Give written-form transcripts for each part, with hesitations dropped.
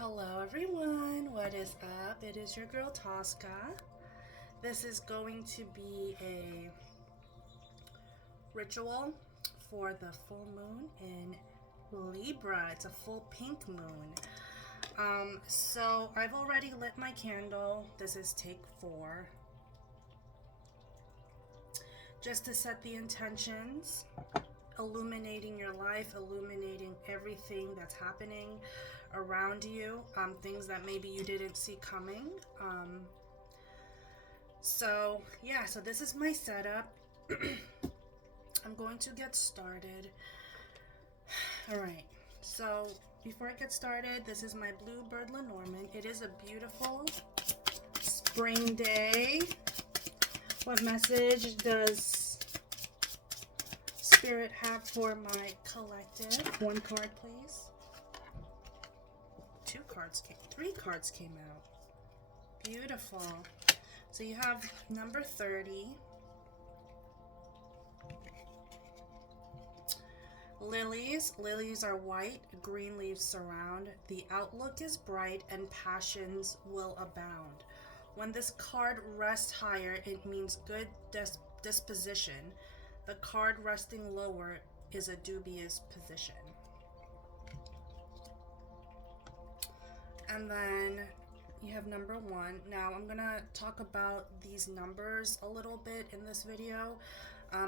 Hello everyone, what is up? It is your girl Tosca. This is going to be a ritual for the full moon in Libra. It's a full pink moon. So I've already lit my candle. This is take 4. Just to set the intentions, illuminating your life, illuminating everything that's happening around you, things that maybe you didn't see coming. So this is my setup. I'm going to get started. Alright, so before I get started, this is my Bluebird Lenormand. It is a beautiful spring day. What message does Spirit have for my collective? One card, please. 3 cards came out. Beautiful. So you have number 30. Lilies. Lilies are white, green leaves surround. The outlook is bright and passions will abound. When this card rests higher, it means good disposition. The card resting lower is a dubious position. And then you have number 1. Now I'm gonna talk about these numbers a little bit in this video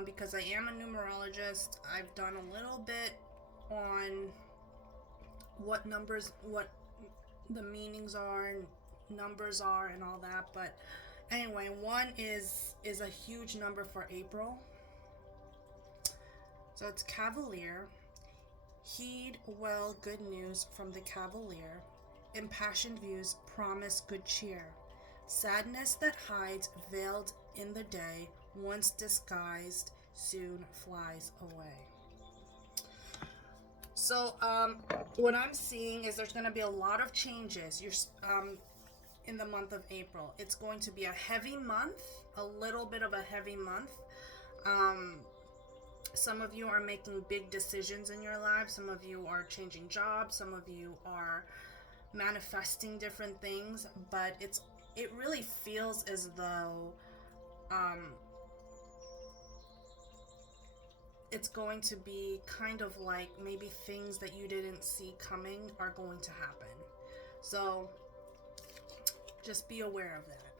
because I am a numerologist. I've done a little bit on what numbers, what the meanings are and numbers are and all that, but anyway, 1 is a huge number for April. So it's Cavalier. Heed well good news from the Cavalier. Impassioned views promise good cheer. Sadness that hides veiled in the day, once disguised, soon flies away. So what I'm seeing is there's going to be a lot of changes. In the month of April. It's going to be a heavy month, a little bit of a heavy month. Some of you are making big decisions in your life. Some of you are changing jobs. Some of you are manifesting different things, but it really feels as though it's going to be kind of like maybe things that you didn't see coming are going to happen. So just be aware of that.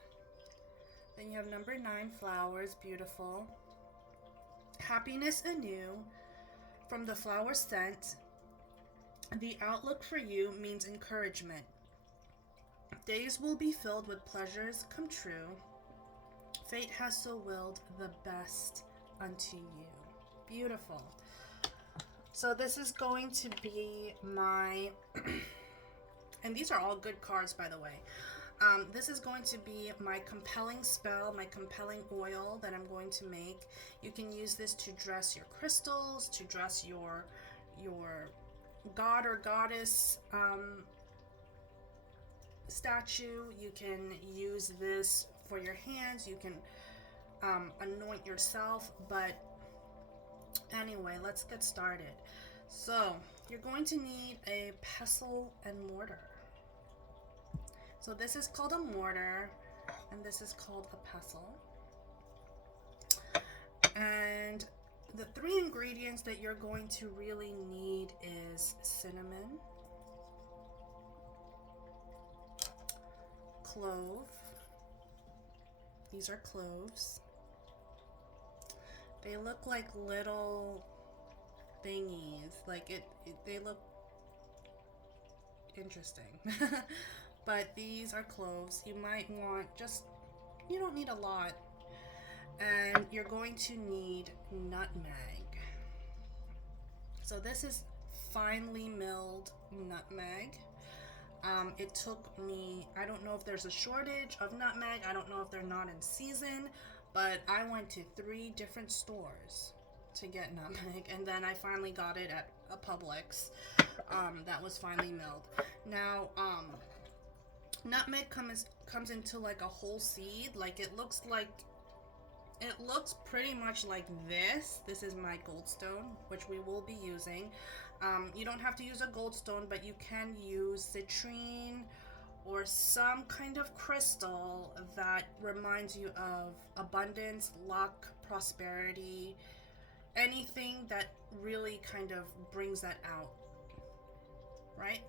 Then you have number 9, flowers, beautiful. Happiness anew from the flower scent. The outlook for you means encouragement. Days will be filled with pleasures come true. Fate has so willed the best unto you. Beautiful. So this is going to be my, and these are all good cards, by the way. This is going to be my compelling spell, my compelling oil that I'm going to make. You can use this to dress your crystals, to dress your god or goddess statue. You can use this for your hands. You can anoint yourself. But anyway, let's get started. So you're going to need a pestle and mortar. So this is called a mortar, and this is called a pestle. And the 3 ingredients that you're going to really need is cinnamon, clove. These are cloves. They look like little thingies. Like they look interesting. But these are cloves. You might want you don't need a lot. And you're going to need nutmeg. So this is finely milled nutmeg. It took me, I don't know if there's a shortage of nutmeg. I don't know if they're not in season, but I went to 3 different stores to get nutmeg, and then I finally got it at a Publix that was finely milled. Now, nutmeg comes into like a whole seed. Like it looks like it looks pretty much like this. This is my goldstone, which we will be using. You don't have to use a goldstone, but you can use citrine or some kind of crystal that reminds you of abundance, luck, prosperity, anything that really kind of brings that out, right?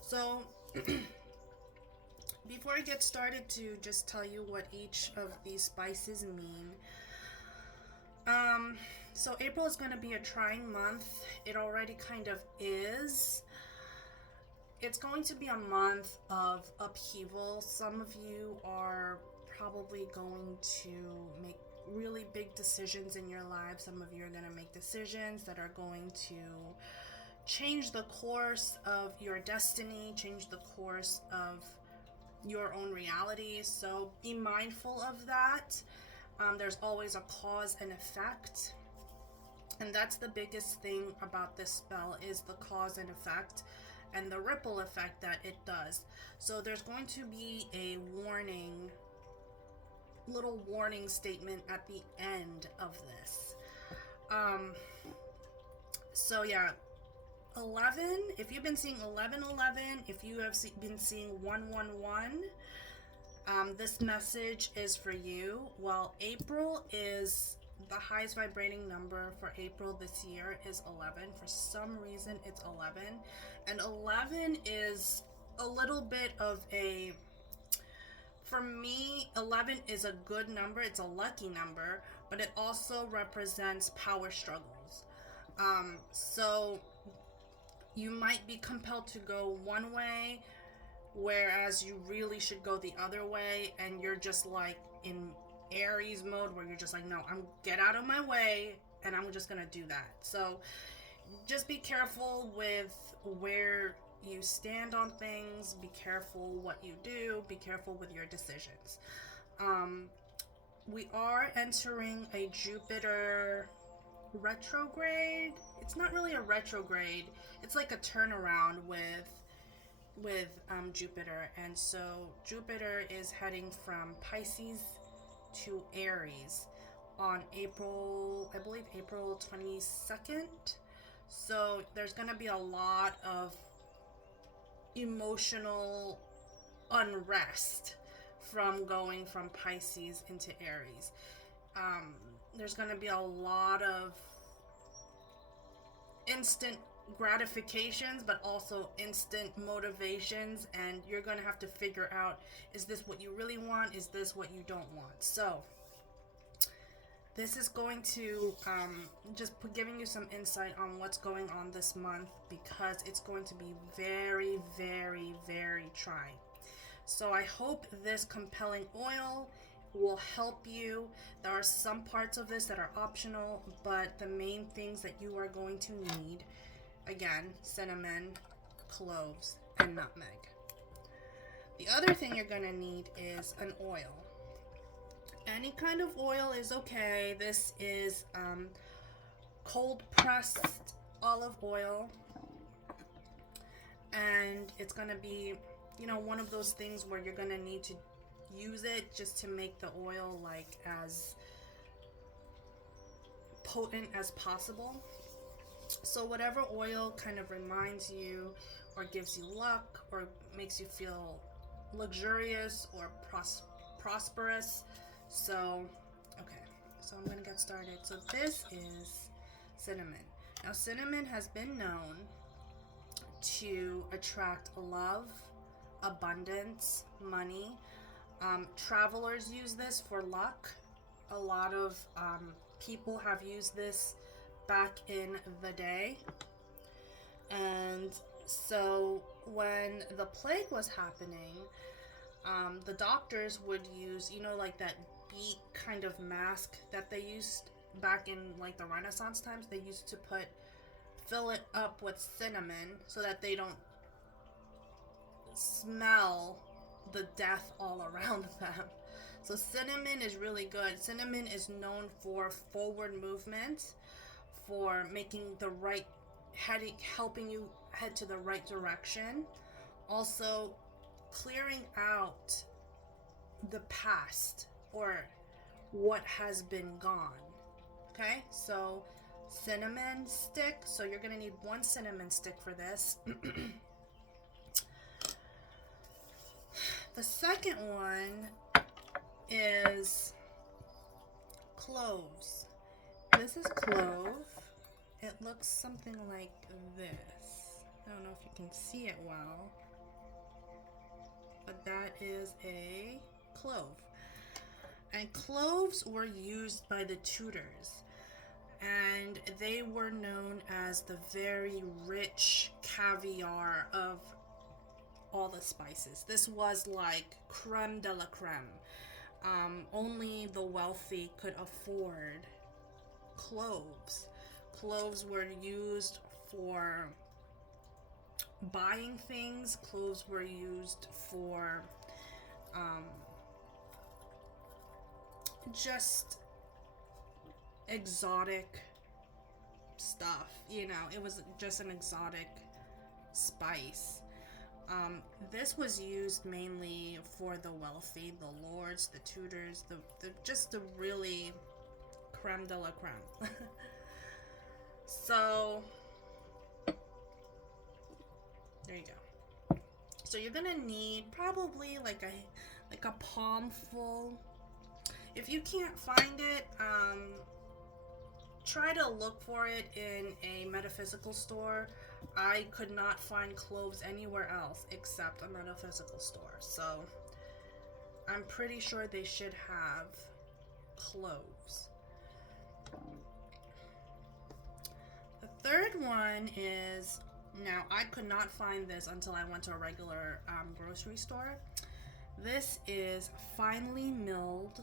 So before I get started, to just tell you what each of these spices mean. So April is going to be a trying month. It already kind of is. It's going to be a month of upheaval. Some of you are probably going to make really big decisions in your life. Some of you are going to make decisions that are going to change the course of your destiny, change the course of your own reality. So be mindful of that. There's always a cause and effect. And that's the biggest thing about this spell, is the cause and effect and the ripple effect that it does. So there's going to be a little warning statement at the end of this. So yeah, 11, if you've been seeing 1111, if you have been seeing 111, this message is for you. Well, April is the highest vibrating number for April this year is 11. For some reason, it's 11. And 11 is a little bit of a, for me, 11 is a good number. It's a lucky number, but it also represents power struggles. So you might be compelled to go one way, whereas you really should go the other way, and you're just like in Aries mode, where you're just like, no, I'm get out of my way, and I'm just gonna do that. So just be careful with where you stand on things. Be careful what you do. Be careful with your decisions. We are entering a Jupiter retrograde. It's not really a retrograde. It's like a turnaround with Jupiter. And so Jupiter is heading from Pisces to Aries on April, I believe April 22nd. So there's going to be a lot of emotional unrest from going from Pisces into Aries. There's going to be a lot of instant gratifications, but also instant motivations, and you're going to have to figure out, is this what you really want? Is this what you don't want? So this is going to just giving you some insight on what's going on this month, because it's going to be very, very, very trying. So I hope this compelling oil will help you. There are some parts of this that are optional, but the main things that you are going to need, again, cinnamon, cloves, and nutmeg. The other thing you're going to need is an oil. Any kind of oil is okay. This is cold pressed olive oil, and it's going to be, you know, one of those things where you're going to need to use it just to make the oil like as potent as possible. So whatever oil kind of reminds you or gives you luck or makes you feel luxurious or prosperous. So okay, so I'm gonna get started. So this is cinnamon. Now cinnamon has been known to attract love, abundance, money. Travelers use this for luck. A lot of people have used this back in the day. And so when the plague was happening, the doctors would use, you know, like that beak kind of mask that they used back in like the Renaissance times. They used to fill it up with cinnamon so that they don't smell the death all around them. So cinnamon is really good. Cinnamon is known for forward movement, for making the right helping you head to the right direction. Also clearing out the past or what has been gone. Okay, so cinnamon stick. So you're gonna need 1 cinnamon stick for this. The second one is cloves. This is clove. It looks something like this. I don't know if you can see it well, but that is a clove. And cloves were used by the Tudors, and they were known as the very rich caviar of all the spices. This was like creme de la creme. Only the wealthy could afford cloves. Cloves were used for buying things. Cloves were used for just exotic stuff. You know, it was just an exotic spice. This was used mainly for the wealthy, the lords, the Tudors, just the really creme de la creme. So there you go. So you're gonna need probably like a palm full. If you can't find it, try to look for it in a metaphysical store. I could not find cloves anywhere else except a metaphysical store, so I'm pretty sure they should have cloves. The third one is, now I could not find this until I went to a regular grocery store. This is finely milled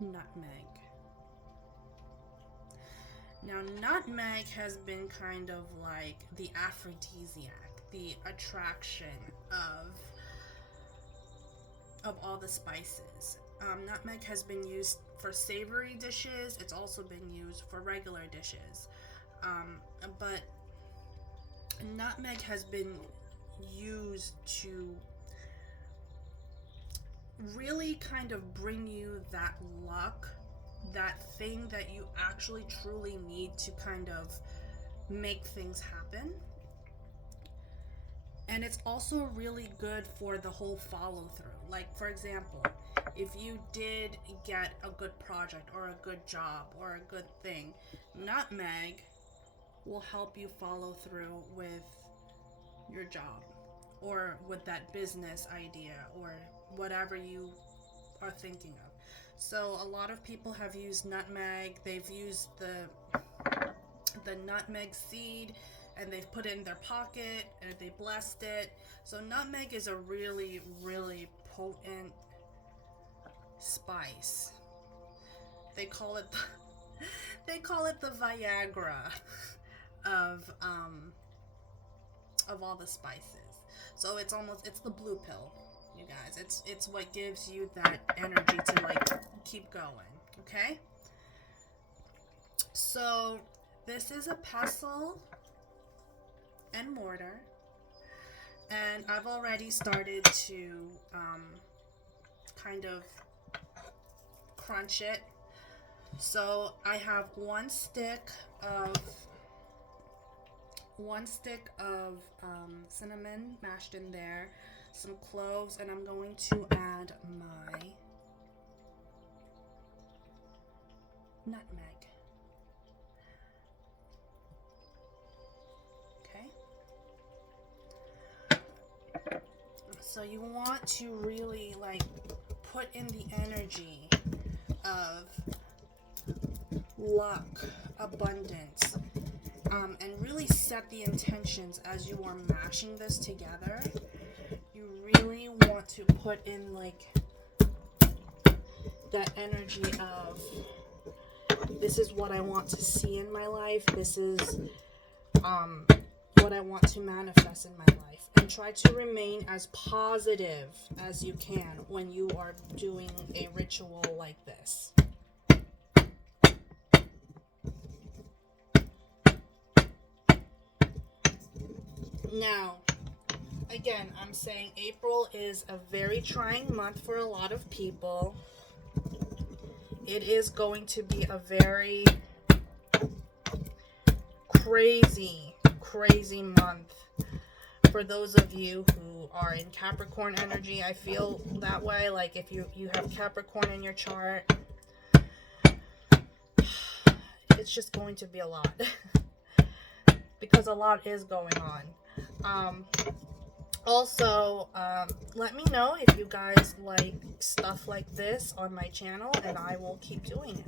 nutmeg. Now, nutmeg has been kind of like the aphrodisiac, the attraction of all the spices. Nutmeg has been used for savory dishes. It's also been used for regular dishes. But nutmeg has been used to really kind of bring you that luck, that thing that you actually truly need to kind of make things happen. And it's also really good for the whole follow through. Like, for example, if you did get a good project or a good job or a good thing, nutmeg will help you follow through with your job or with that business idea or whatever you are thinking of. So a lot of people have used nutmeg. They've used the nutmeg seed and they've put it in their pocket and they blessed it. So nutmeg is a really, really potent spice. They call it the Viagra of all the spices. So it's the blue pill, you guys. It's what gives you that energy to like keep going. Okay? So this is a pestle and mortar, and I've already started to kind of crunch it. So I have one stick of cinnamon mashed in there, some cloves, and I'm going to add my nutmeg. Okay. So you want to really like put in the energy of luck, abundance, and really set the intentions as you are mashing this together. You really want to put in like that energy of, this is what I want to see in my life. This is what I want to manifest in my life. And try to remain as positive as you can when you are doing a ritual like this. Now, again, I'm saying April is a very trying month for a lot of people. it is going to be a very crazy month for those of you who are in Capricorn energy. I feel that way. Like if you have Capricorn in your chart, it's just going to be a lot because a lot is going on. Also, let me know if you guys like stuff like this on my channel, and I will keep doing it.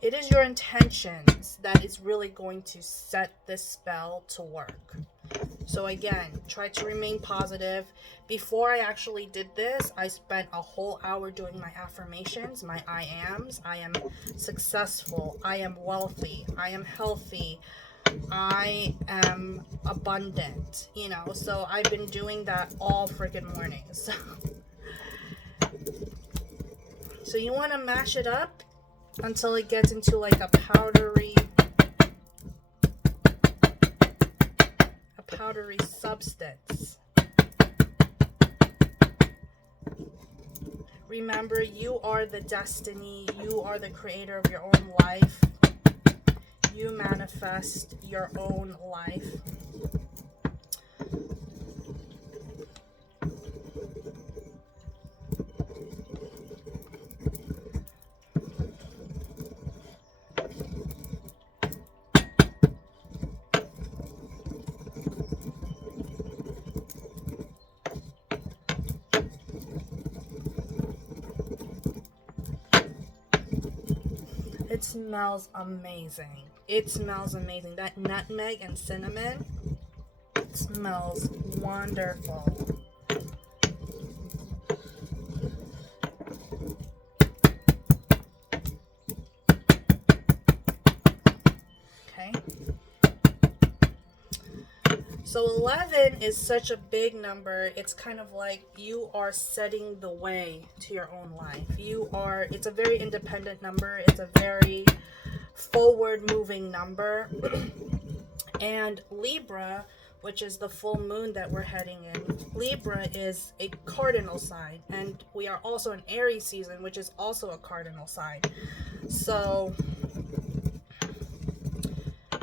It is your intentions that is really going to set this spell to work. So again, try to remain positive. Before I actually did this, I spent a whole hour doing my affirmations, my I ams. I am successful. I am wealthy. I am healthy. I am abundant. You know, so I've been doing that all freaking morning. So you want to mash it up until it gets into like a powdery substance. Remember, you are the destiny. You are the creator of your own life. You manifest your own life. It smells amazing. It smells amazing. That nutmeg and cinnamon, it smells wonderful. Okay. So 11 is such a big number. It's kind of like you are setting the way to your own life. It's a very independent number. It's a very forward moving number. And Libra, which is the full moon that we're heading in, Libra is a cardinal sign. And we are also in Aries season, which is also a cardinal sign. So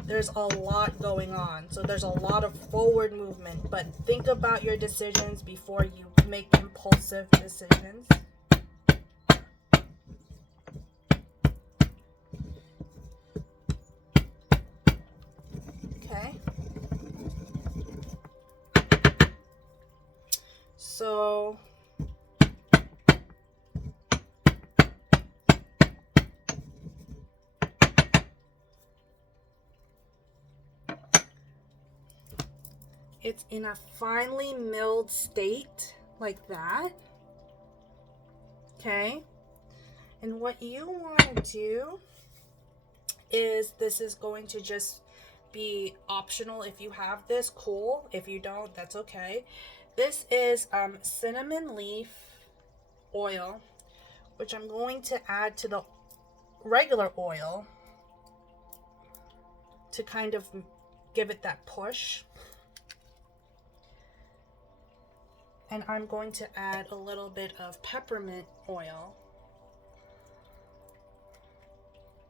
there's a lot going on. So there's a lot of forward movement. But think about your decisions before you make impulsive decisions. Okay. So it's in a finely milled state like that. Okay. And what you want to do is, this is going to just be optional. If you have this, cool. If you don't, that's okay. This is cinnamon leaf oil, which I'm going to add to the regular oil to kind of give it that push. And I'm going to add a little bit of peppermint oil.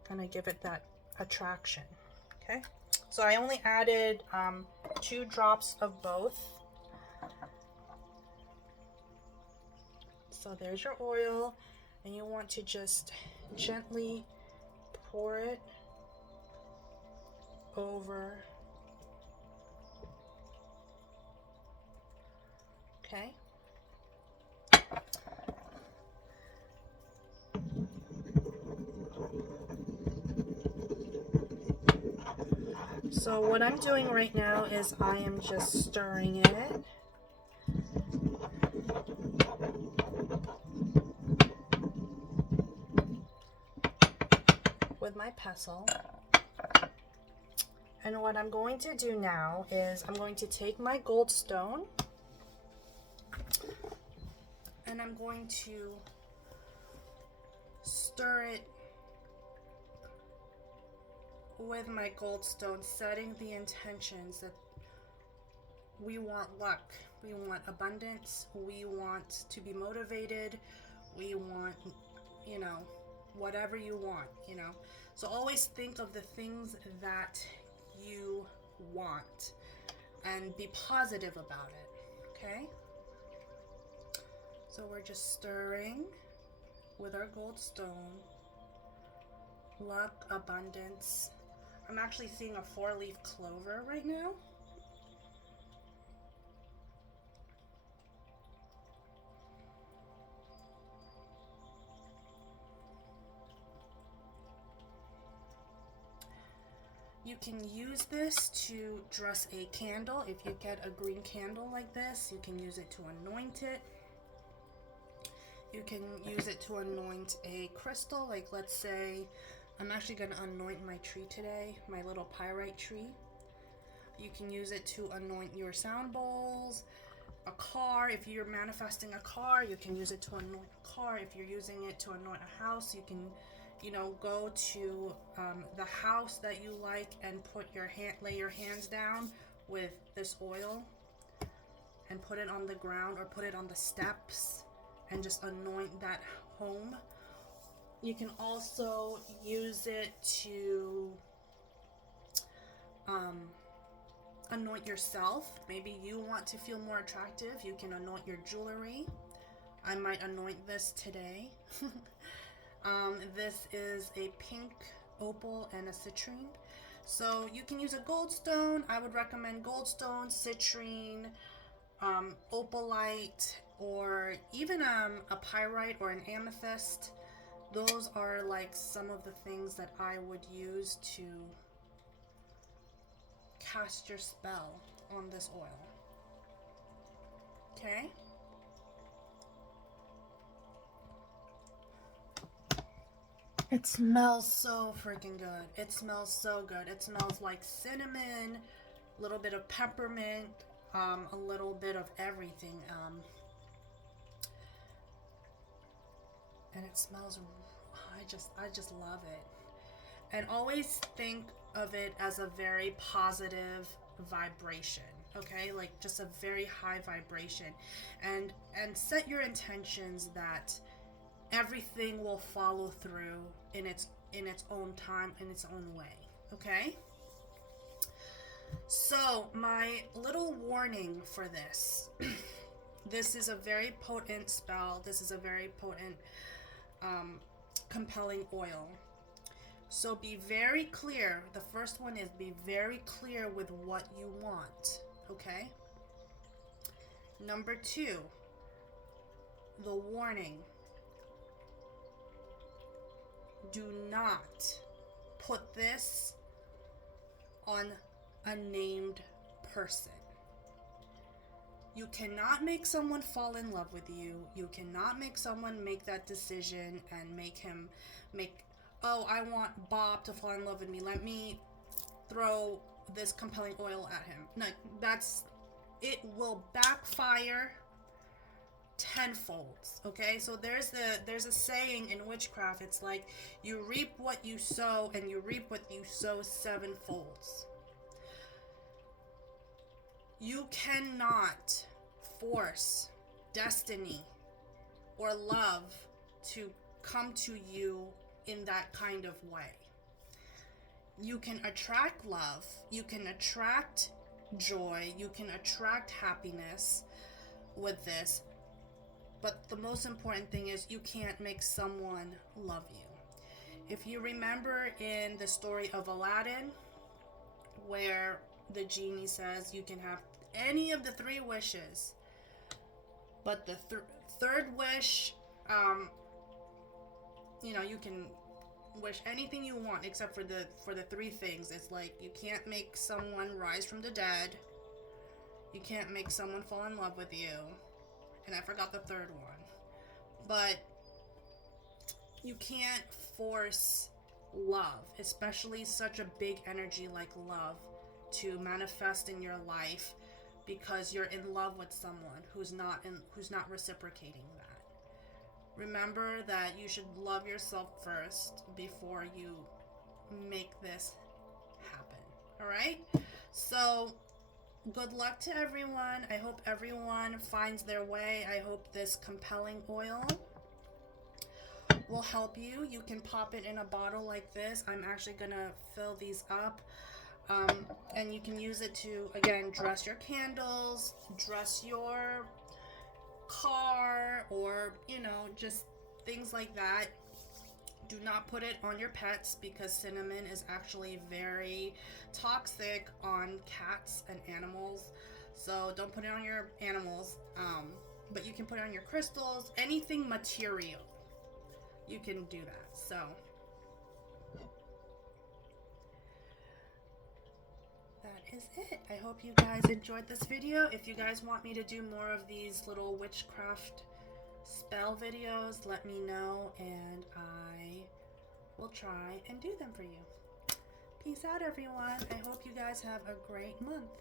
Gonna give it that attraction. Okay, so I only added 2 drops of both. So there's your oil, and you want to just gently pour it over. Okay. So what I'm doing right now is I am just stirring it. With my pestle. And what I'm going to do now is I'm going to take my goldstone and I'm going to stir it with my goldstone, setting the intentions that we want luck, we want abundance, we want to be motivated, we want, you know, whatever you want, you know. So always think of the things that you want and be positive about it, okay? So we're just stirring with our gold stone. Luck, abundance. I'm actually seeing a 4-leaf clover right now. You can use this to dress a candle. If you get a green candle like this, you can use it to anoint it. You can use it to anoint a crystal. Like, let's say, I'm actually going to anoint my tree today, my little pyrite tree. You can use it to anoint your sound bowls, a car. If you're manifesting a car, you can use it to anoint a car. If you're using it to anoint a house, you can, you know, go to the house that you like and lay your hands down with this oil and put it on the ground or put it on the steps and just anoint that home. You can also use it to anoint yourself. Maybe you want to feel more attractive. You can anoint your jewelry. I might anoint this today. This is a pink opal and a citrine. So you can use a gold stone. I would recommend gold stone, citrine, opalite, or even a pyrite or an amethyst. Those are like some of the things that I would use to cast your spell on this oil. Okay? It smells so freaking good. It smells so good. It smells like cinnamon, a little bit of peppermint, a little bit of everything. And it smells, I just love it. And always think of it as a very positive vibration, okay? Like just a very high vibration. And set your intentions that everything will follow through in its own time, in its own way, okay? So my little warning for this, this is a very potent spell. This is a very potent, compelling oil. So be very clear. The first one is be very clear with what you want, okay? Number 2, the warning. Do not put this on a named person. You cannot make someone fall in love with you. You cannot make someone make that decision and oh, I want Bob to fall in love with me. Let me throw this compelling oil at him. No, it will backfire tenfold, okay? So there's a saying in witchcraft. It's like you reap what you sow, and you reap what you sow sevenfold. You cannot force destiny or love to come to you in that kind of way. You can attract love, you can attract joy, you can attract happiness with this, but the most important thing is you can't make someone love you. If you remember in the story of Aladdin, where the genie says you can have any of the 3 wishes, but the third wish, you know, you can wish anything you want except for the 3 things. It's like you can't make someone rise from the dead, you can't make someone fall in love with you, and I forgot the 3rd one. But you can't force love, especially such a big energy like love, to manifest in your life because you're in love with someone who's not reciprocating that. Remember that you should love yourself first before you make this happen. All right? So good luck to everyone. I hope everyone finds their way. I hope this compelling oil will help you. You can pop it in a bottle like this. I'm actually gonna fill these up. And you can use it to, again, dress your candles, dress your car, or, you know, just things like that. Do not put it on your pets because cinnamon is actually very toxic on cats and animals. So don't put it on your animals. But you can put it on your crystals, anything material. You can do that. So that is it. I hope you guys enjoyed this video. If you guys want me to do more of these little witchcraft spell videos, let me know and I will try and do them for you. Peace out, everyone. I hope you guys have a great month.